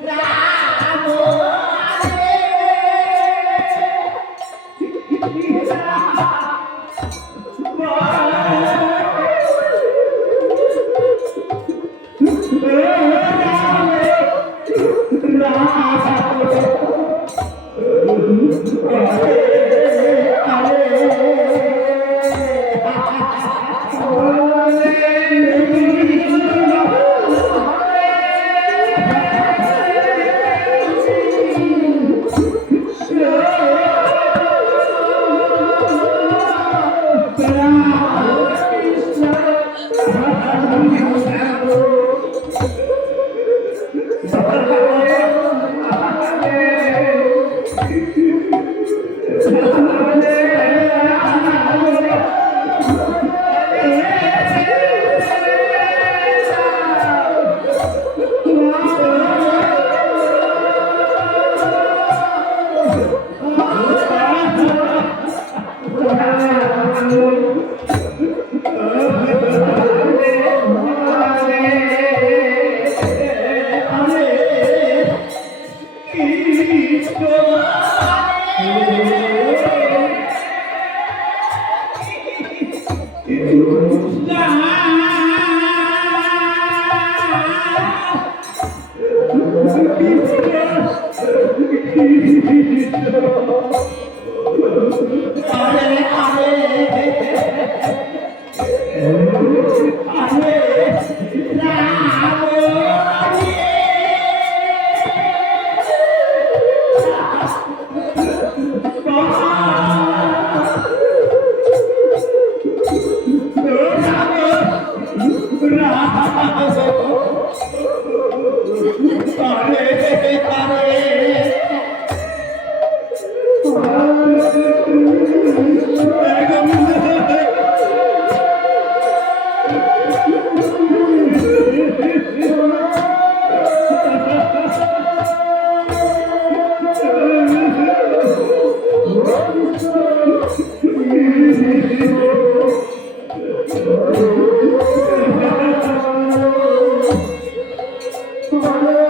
என்றார் বলে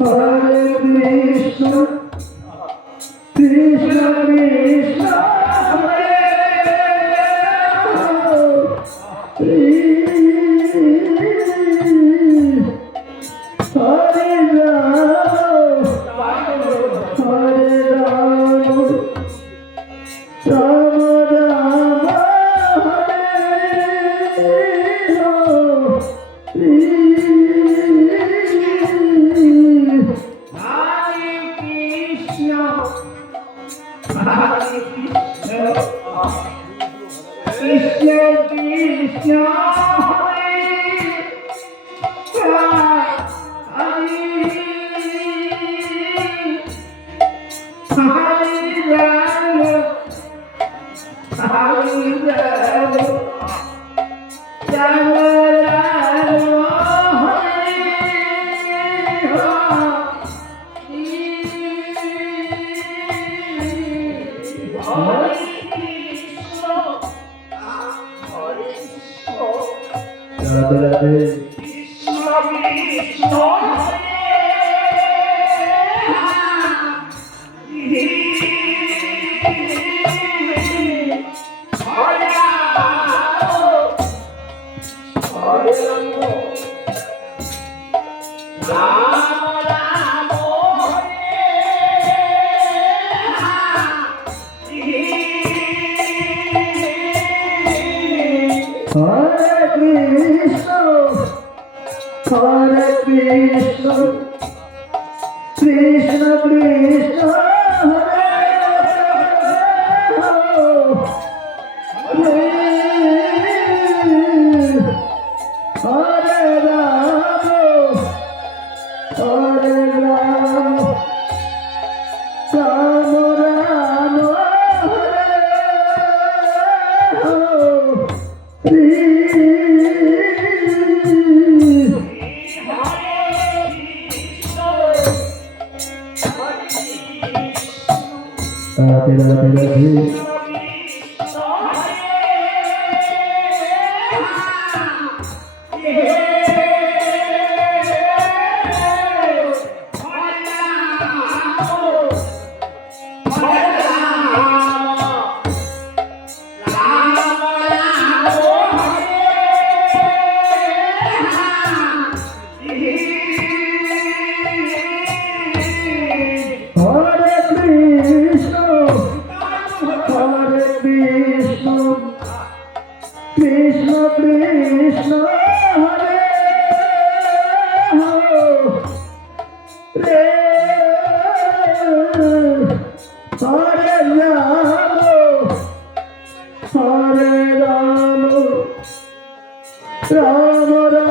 Hare Krishna. Krishna Krishna Ram Ram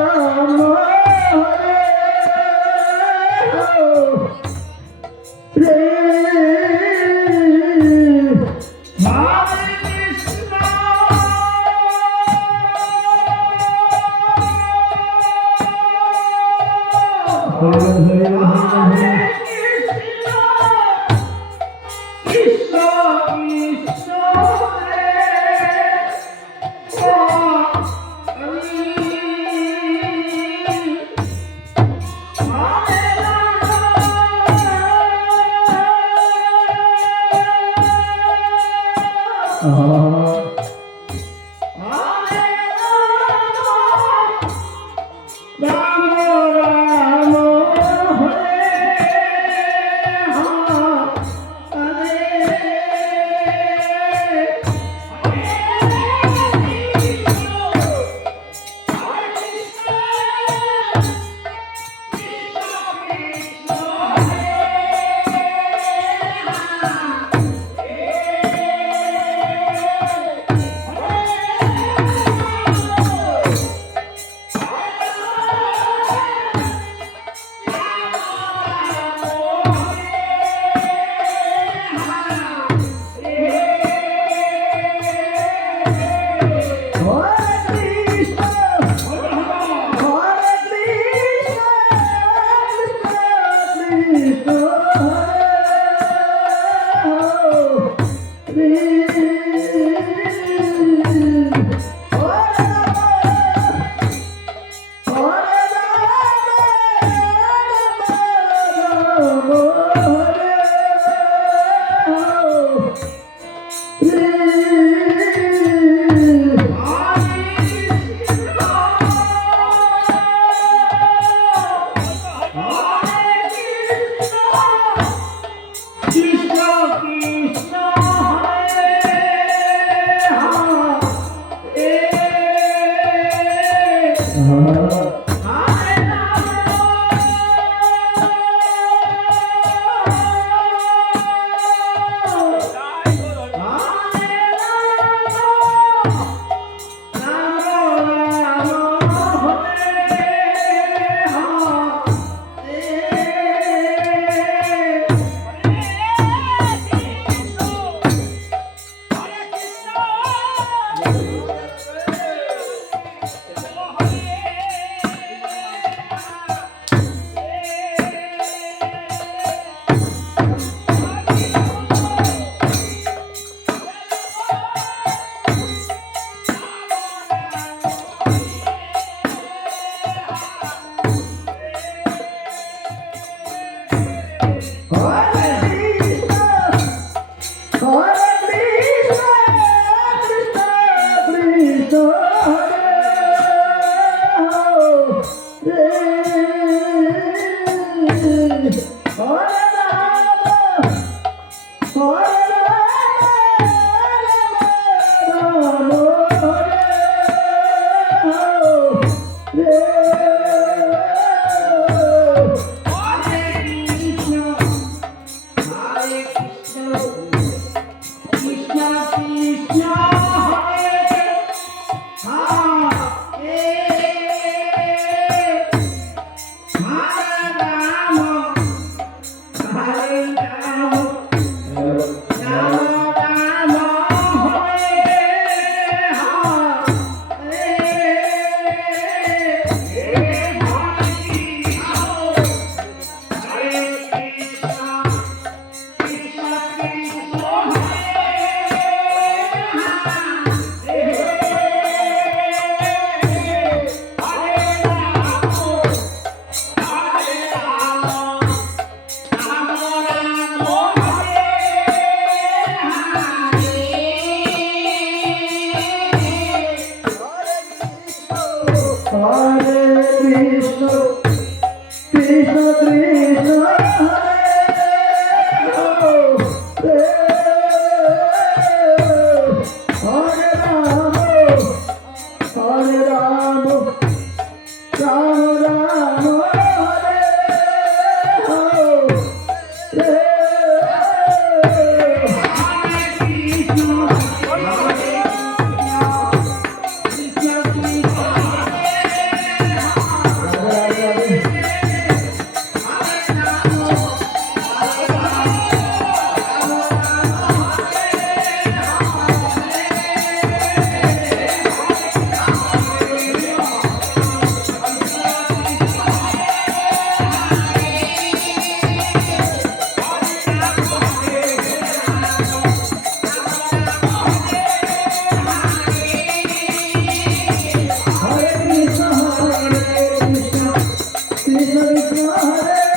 Krishna